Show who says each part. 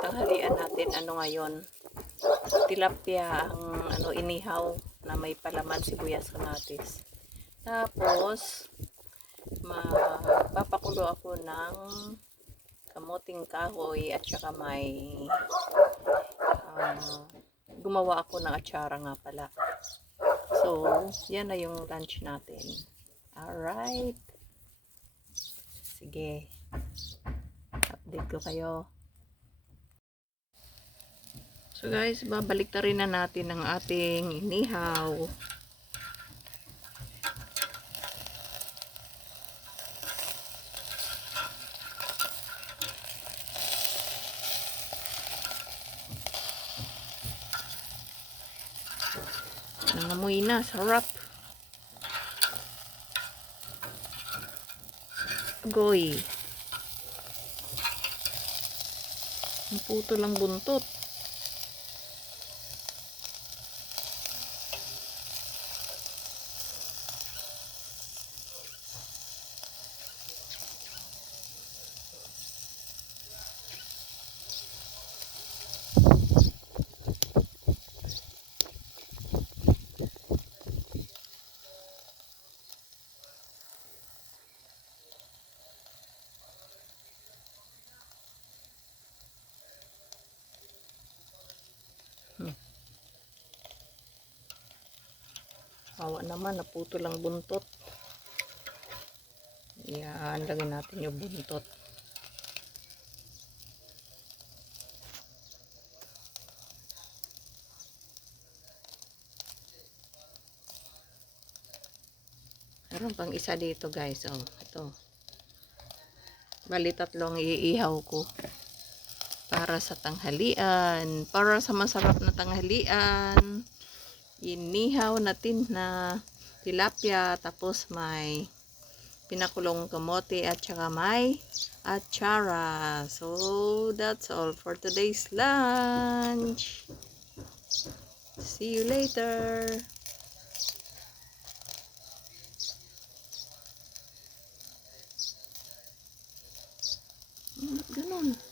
Speaker 1: Tanghalian natin ano ngayon. Tilapia ang ano inihaw na may palaman sibuyas kamatis. Tapos mapapakulo ako ng kamuting kahoy at saka may ah, gumawa ako ng atsara nga pala. So, yan na yung lunch natin. Alright. Sige. Update ko kayo. So guys, babalik na rin na natin ang ating inihaw. Nangamoy na, sarap. Goy. Ang puto lang buntot. Hawa naman, naputo lang buntot. Yan, lagyan natin yung buntot. Meron pang isa dito guys. Oh, ito. Bali tatlong iihaw ko. Para sa tanghalian. Para sa masarap na tanghalian inihaw natin na tilapia tapos may pinakulong kamote at saka may atsara. So, that's all for today's lunch. See you later. Mm, Ganun.